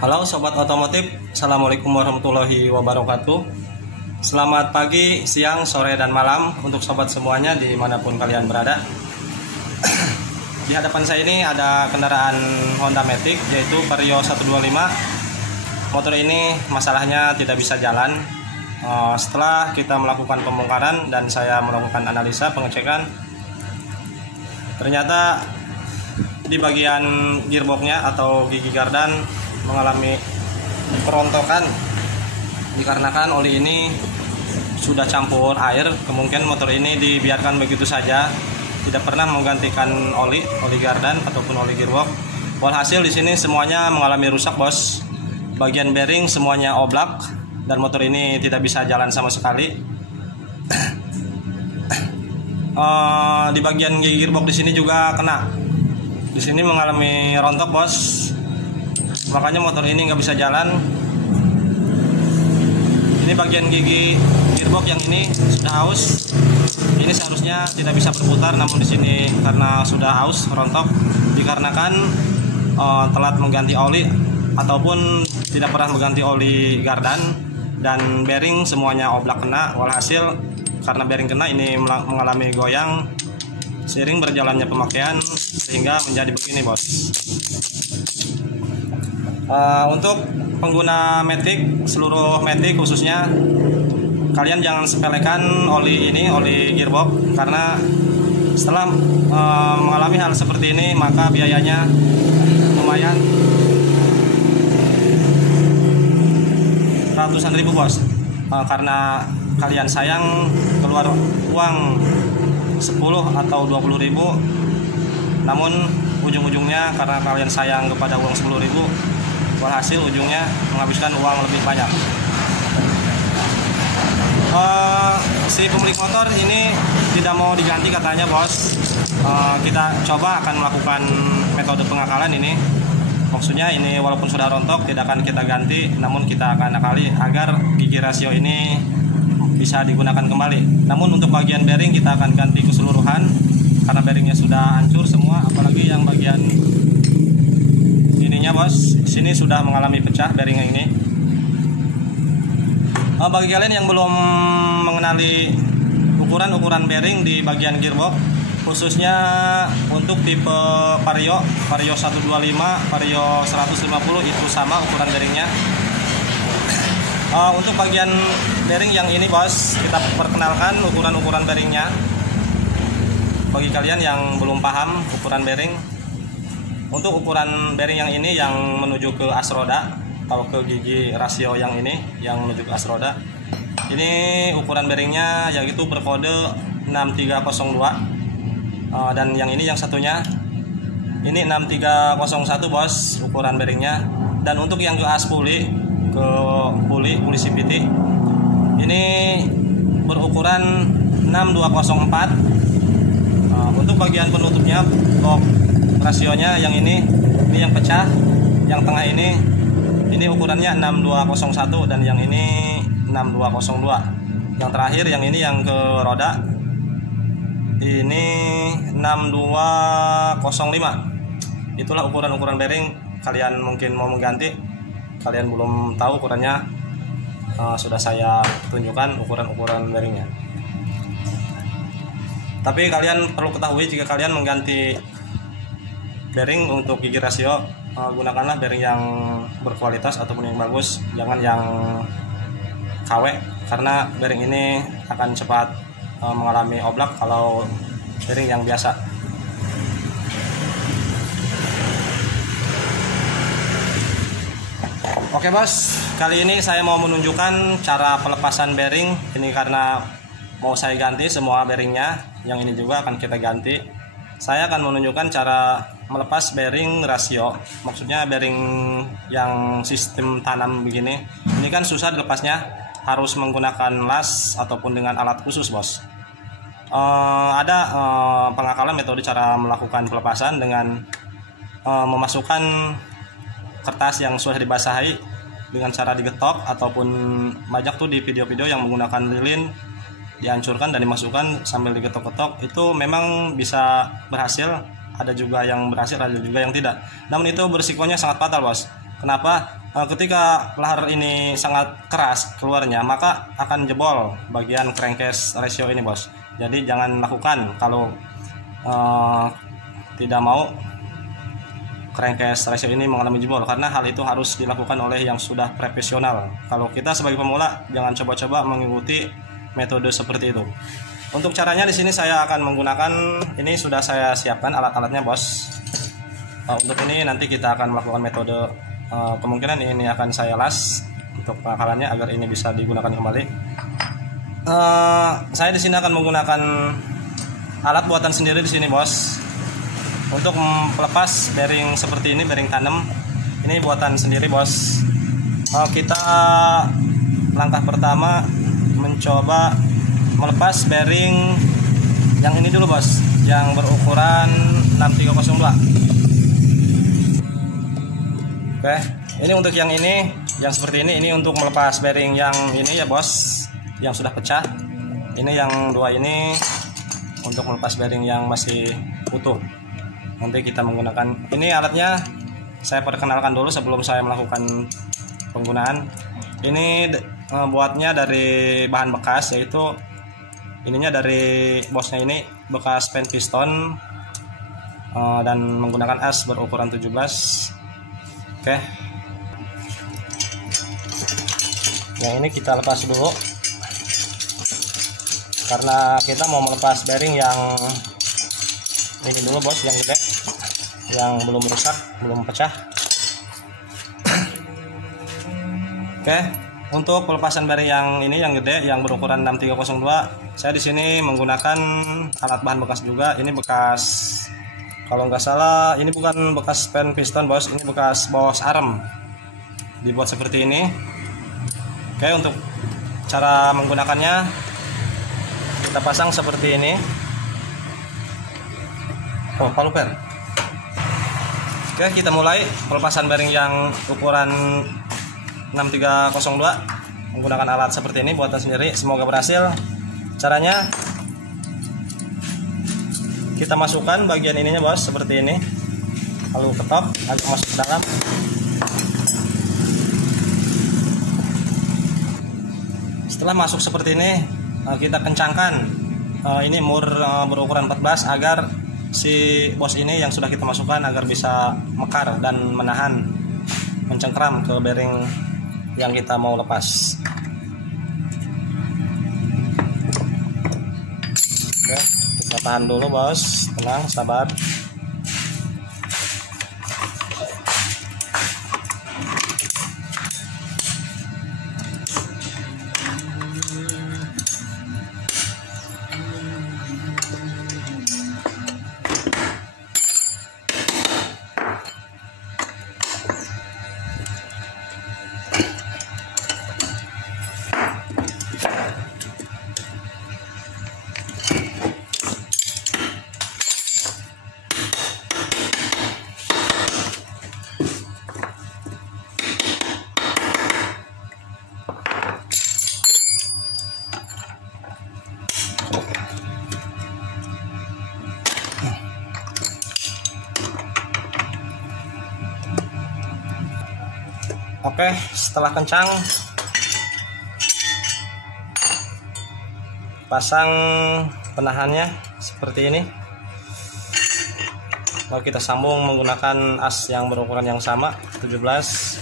Halo Sobat Otomotif, Assalamualaikum warahmatullahi wabarakatuh. Selamat pagi, siang, sore, dan malam untuk sobat semuanya dimanapun kalian berada. Di hadapan saya ini ada kendaraan Honda Matic yaitu Vario 125. Motor ini masalahnya tidak bisa jalan. Setelah kita melakukan pembongkaran dan saya melakukan analisa pengecekan, ternyata di bagian gearboxnya atau gigi gardan mengalami kerontokan dikarenakan oli ini sudah campur air. Kemungkinan motor ini dibiarkan begitu saja, tidak pernah menggantikan oli gardan ataupun oli gearbox. Walhasil di sini semuanya mengalami rusak, bos. Bagian bearing semuanya oblak dan motor ini tidak bisa jalan sama sekali. Di bagian gigi gearbox di sini juga kena. Di sini mengalami rontok, bos. Makanya motor ini nggak bisa jalan. Ini bagian gigi gearbox yang ini sudah aus. Ini seharusnya tidak bisa berputar, namun di sini karena sudah aus rontok dikarenakan telat mengganti oli ataupun tidak pernah mengganti oli gardan, dan bearing semuanya oblak kena. Walhasil karena bearing kena ini mengalami goyang seiring berjalannya pemakaian sehingga menjadi begini, bos. Untuk pengguna Matic, seluruh Matic khususnya, kalian jangan sepelekan oli gearbox, karena setelah mengalami hal seperti ini maka biayanya lumayan ratusan ribu, bos. Karena kalian sayang keluar uang 10 atau 20 ribu, namun ujung-ujungnya karena kalian sayang kepada uang 10 ribu, walhasil ujungnya menghabiskan uang lebih banyak. Si pemilik motor ini tidak mau diganti katanya, bos. Kita coba akan melakukan metode pengakalan ini. Maksudnya ini walaupun sudah rontok tidak akan kita ganti, namun kita akan akali agar gigi rasio ini bisa digunakan kembali. Namun untuk bagian bearing kita akan ganti keseluruhan karena bearingnya sudah hancur semua, apalagi yang bagian ininya, bos. Sini sudah mengalami pecah bearing ini. Bagi kalian yang belum mengenali ukuran bearing di bagian gearbox, khususnya untuk tipe Vario 125, Vario 150 itu sama ukuran bearingnya. Untuk bagian bearing yang ini, bos, kita perkenalkan ukuran bearingnya bagi kalian yang belum paham ukuran bearing. Untuk ukuran bearing yang ini yang menuju ke as roda atau ke gigi rasio yang ini yang menuju ke as roda, ini ukuran bearingnya yaitu berkode 6302. Dan yang ini yang satunya ini 6301, bos, ukuran bearingnya. Dan untuk yang ke as puli CVT ini berukuran 6204. Untuk bagian penutupnya blok rasionya yang ini yang pecah, yang tengah ini ukurannya 6201 dan yang ini 6202. Yang terakhir yang ini yang ke roda ini 6205. Itulah ukuran bearing. Kalian mungkin mau mengganti, kalian belum tahu ukurannya, sudah saya tunjukkan ukuran bearingnya. Tapi kalian perlu ketahui, jika kalian mengganti bearing untuk gigi rasio, gunakanlah bearing yang berkualitas ataupun yang bagus, jangan yang KW, karena bearing ini akan cepat mengalami oblak kalau bearing yang biasa. Oke, bos, kali ini saya mau menunjukkan cara pelepasan bearing ini karena mau saya ganti semua bearingnya. Yang ini juga akan kita ganti. Saya akan menunjukkan cara melepas bearing rasio, maksudnya bearing yang sistem tanam begini. Ini kan susah dilepasnya, harus menggunakan las ataupun dengan alat khusus, bos. Ada pengakalan metode cara melakukan pelepasan dengan memasukkan kertas yang sudah dibasahi dengan cara digetok ataupun banyak tuh di video-video yang menggunakan lilin, dihancurkan dan dimasukkan sambil digetok-getok. Itu memang bisa berhasil, ada juga yang berhasil, ada juga yang tidak. Namun itu berisikonya sangat fatal, bos. Kenapa? Ketika lahar ini sangat keras keluarnya, maka akan jebol bagian crankcase ratio ini, bos. Jadi jangan lakukan kalau tidak mau crankcase ratio ini mengalami jebol, karena hal itu harus dilakukan oleh yang sudah profesional. Kalau kita sebagai pemula, jangan coba-coba mengikuti metode seperti itu. Untuk caranya di sini saya akan menggunakan, ini sudah saya siapkan alat-alatnya, bos. Untuk ini nanti kita akan melakukan metode, kemungkinan ini akan saya las untuk pengakalannya agar ini bisa digunakan kembali. Saya di sini akan menggunakan alat buatan sendiri di sini, bos. Untuk melepas bearing seperti ini, bearing tanam ini buatan sendiri, bos. Kita langkah pertama mencoba melepas bearing yang ini dulu, bos, yang berukuran 6302. Oke, ini untuk yang ini, yang seperti ini untuk melepas bearing yang ini ya, bos, yang sudah pecah. Ini yang dua ini untuk melepas bearing yang masih utuh. Nanti kita menggunakan ini alatnya. Saya perkenalkan dulu sebelum saya melakukan penggunaan. Ini buatnya dari bahan bekas, yaitu ininya dari bosnya ini bekas pen piston, dan menggunakan as berukuran 17. Oke, yang ini kita lepas dulu karena kita mau melepas bearing yang ini dulu, bos, yang gede, yang belum rusak, belum pecah. Oke, untuk pelepasan bearing yang ini yang gede, yang berukuran 6302, saya di sini menggunakan alat bahan bekas juga. Ini bekas, kalau nggak salah ini bukan bekas pen piston, bos, ini bekas bos arm, dibuat seperti ini. Oke, untuk cara menggunakannya kita pasang seperti ini. Palu per. Oke, kita mulai pelepasan bearing yang ukuran 6302 menggunakan alat seperti ini buatan sendiri. Semoga berhasil. Caranya kita masukkan bagian ininya, bos, seperti ini, lalu ketok agak masuk ke dalam. Setelah masuk seperti ini, kita kencangkan ini mur berukuran 14 agar si bos ini yang sudah kita masukkan agar bisa mekar dan menahan, mencengkram ke bearing yang kita mau lepas. Oke, kita tahan dulu, bos, tenang, sabar. Oke, setelah kencang, pasang penahannya seperti ini. Lalu kita sambung menggunakan as yang berukuran yang sama, 17.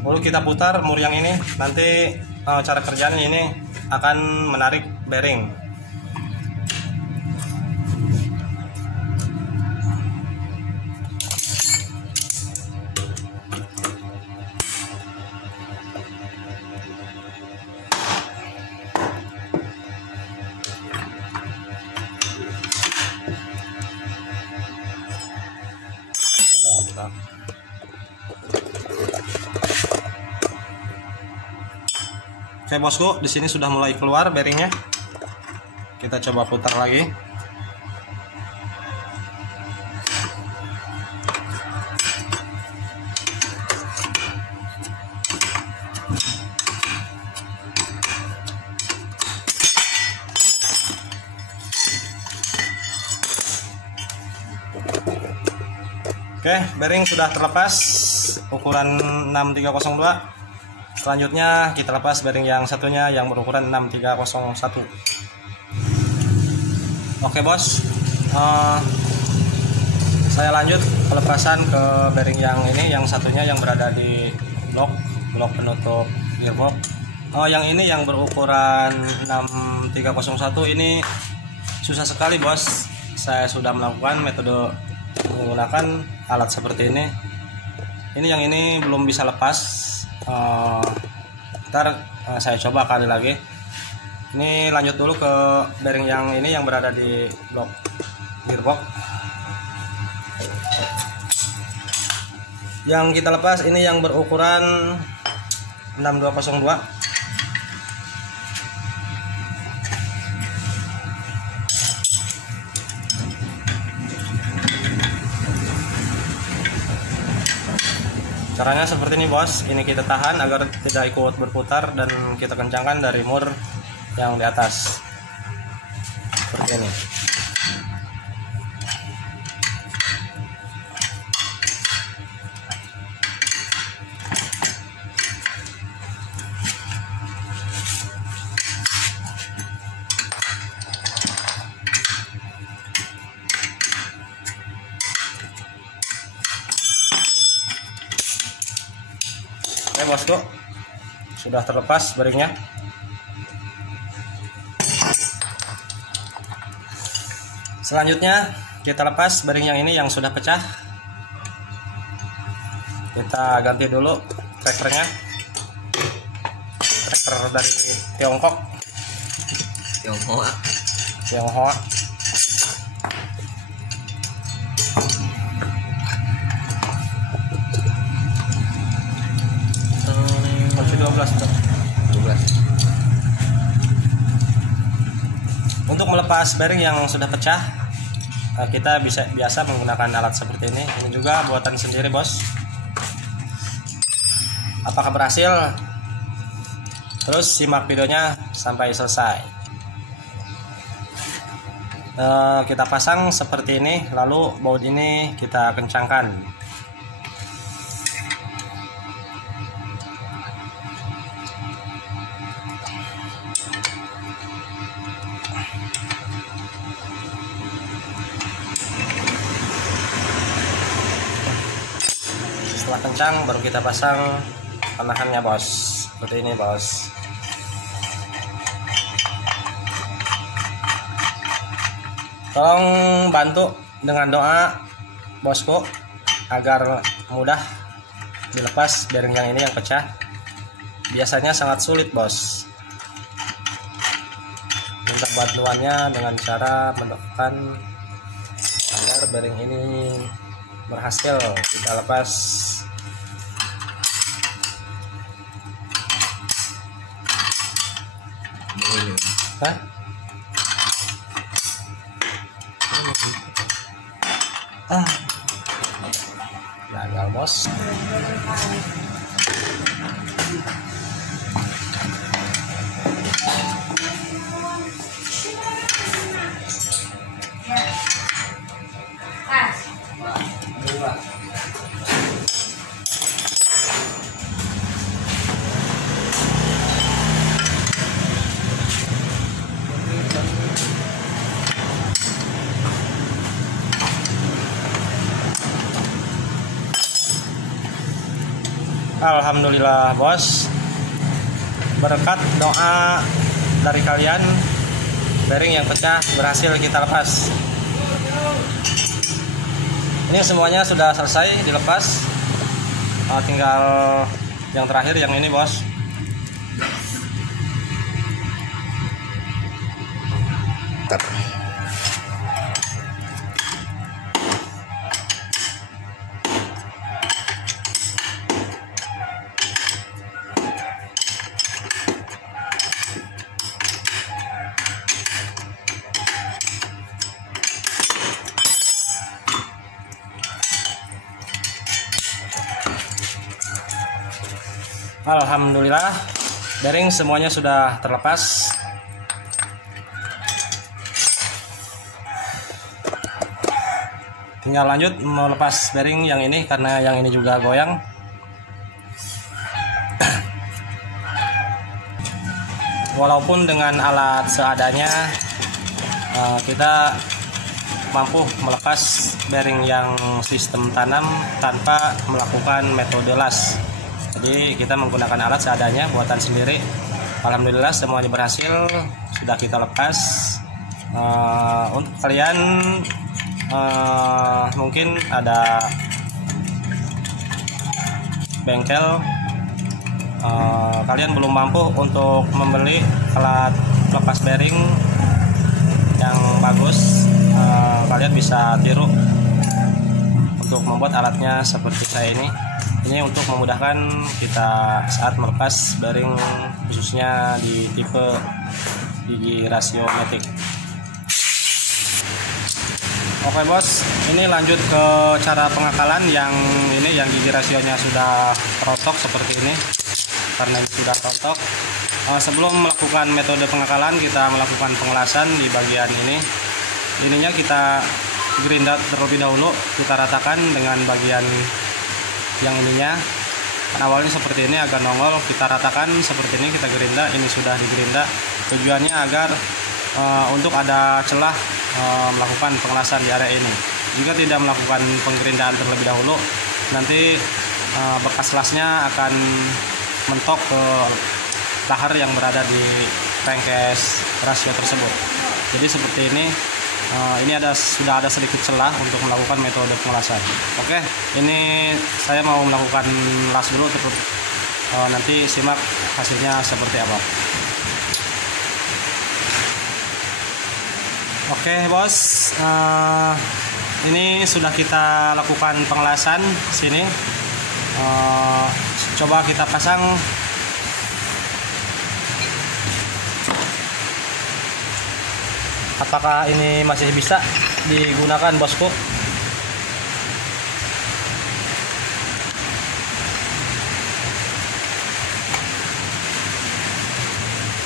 Lalu kita putar mur yang ini. Nanti cara kerjanya ini akan menarik bearing. Oke bosku, di sini sudah mulai keluar bearingnya. Kita coba putar lagi. Oke, bearing sudah terlepas ukuran 6302. Selanjutnya kita lepas bearing yang satunya yang berukuran 6301. Oke bos, saya lanjut pelepasan ke bearing yang ini, yang satunya yang berada di blok penutup gearbox. Yang ini yang berukuran 6301 ini susah sekali bos. Saya sudah melakukan metode menggunakan alat seperti ini. Ini yang ini belum bisa lepas. Ntar saya coba kali lagi. Ini lanjut dulu ke bearing yang ini yang berada di blok gearbox. Yang kita lepas ini yang berukuran 6202. Caranya seperti ini bos, ini kita tahan agar tidak ikut berputar dan kita kencangkan dari mur yang di atas seperti ini. Oke bosku, sudah terlepas bearingnya. Selanjutnya kita lepas bearing yang ini yang sudah pecah. Kita ganti dulu trackernya, tracker dari Tiongkok. Masih 12. Untuk melepas bearing yang sudah pecah, kita biasa menggunakan alat seperti ini. Ini juga buatan sendiri bos. Apakah berhasil? Terus simak videonya sampai selesai. Kita pasang seperti ini, lalu baut ini kita kencangkan. Setelah kencang baru kita pasang penahannya bos, seperti ini bos. Tolong bantu dengan doa bosku agar mudah dilepas bearing yang ini yang pecah. Biasanya sangat sulit bos. Minta bantuannya dengan cara menekan agar bearing ini berhasil kita lepas. Hah? Gagal bos. Alhamdulillah bos, berkat doa dari kalian bearing yang pecah berhasil kita lepas. Ini semuanya sudah selesai dilepas, tinggal yang terakhir yang ini bos. Alhamdulillah, bearing semuanya sudah terlepas. Tinggal lanjut melepas bearing yang ini karena yang ini juga goyang. Walaupun dengan alat seadanya, kita mampu melepas bearing yang sistem tanam tanpa melakukan metode las. Jadi kita menggunakan alat seadanya, buatan sendiri. Alhamdulillah semuanya berhasil, sudah kita lepas. Untuk kalian mungkin ada bengkel, kalian belum mampu untuk membeli alat lepas bearing yang bagus, kalian bisa tiru untuk membuat alatnya seperti saya ini. Ini untuk memudahkan kita saat melepas bearing, khususnya di tipe gigi rasio matic. Oke bos, ini lanjut ke cara pengakalan yang ini, yang gigi rasionya sudah rontok seperti ini. Karena ini sudah rontok, sebelum melakukan metode pengakalan kita melakukan pengelasan di bagian ini. Ininya kita gerinda terlebih dahulu, kita ratakan dengan bagian yang ininya. Kan awalnya seperti ini agak nongol, kita ratakan seperti ini, kita gerinda. Ini sudah digerinda, tujuannya agar untuk ada celah melakukan pengelasan di area ini. Jika tidak melakukan penggerindaan terlebih dahulu, nanti bekas lasnya akan mentok ke lahar yang berada di rengkes rasio tersebut. Jadi seperti ini, sudah ada sedikit celah untuk melakukan metode pengelasan. Oke, ini saya mau melakukan las dulu, nanti simak hasilnya seperti apa. Oke bos, ini sudah kita lakukan pengelasan sini. Coba kita pasang. Apakah ini masih bisa digunakan bosku?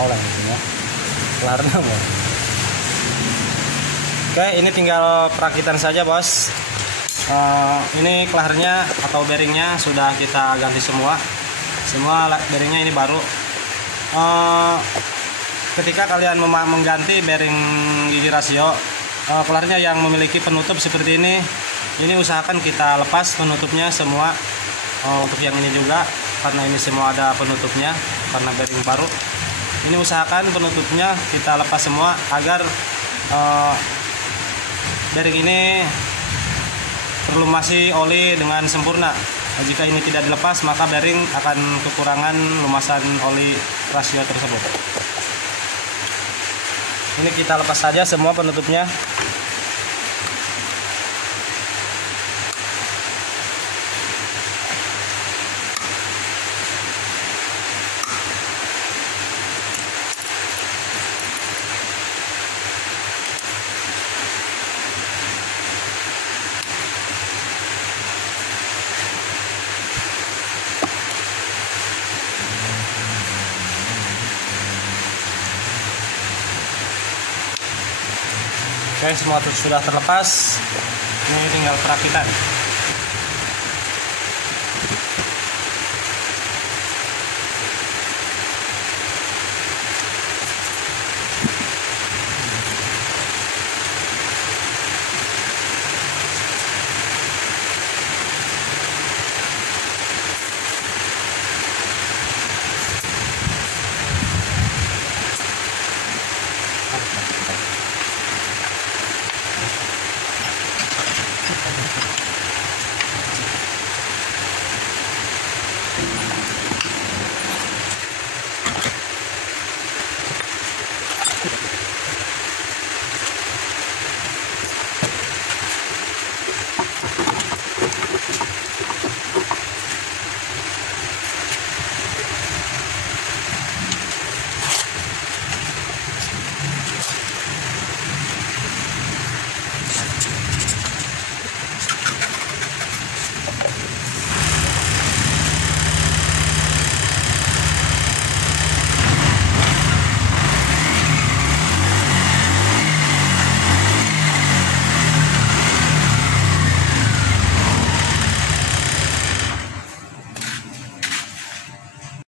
Oh lah gitu ya. Kelarnya bos. Oke, ini tinggal perakitan saja bos. Ini kelarnya atau bearingnya sudah kita ganti semua. Semua bearingnya ini baru. Ketika kalian mengganti bearing gigi rasio, kelarnya yang memiliki penutup seperti ini usahakan kita lepas penutupnya semua. Untuk yang ini juga, karena ini semua ada penutupnya, karena bearing baru. Ini usahakan penutupnya kita lepas semua agar bearing ini terlumasi oli dengan sempurna. Jika ini tidak dilepas, maka bearing akan kekurangan lumasan oli rasio tersebut. Ini kita lepas saja semua penutupnya. Oke, semua sudah terlepas. Ini tinggal perakitan.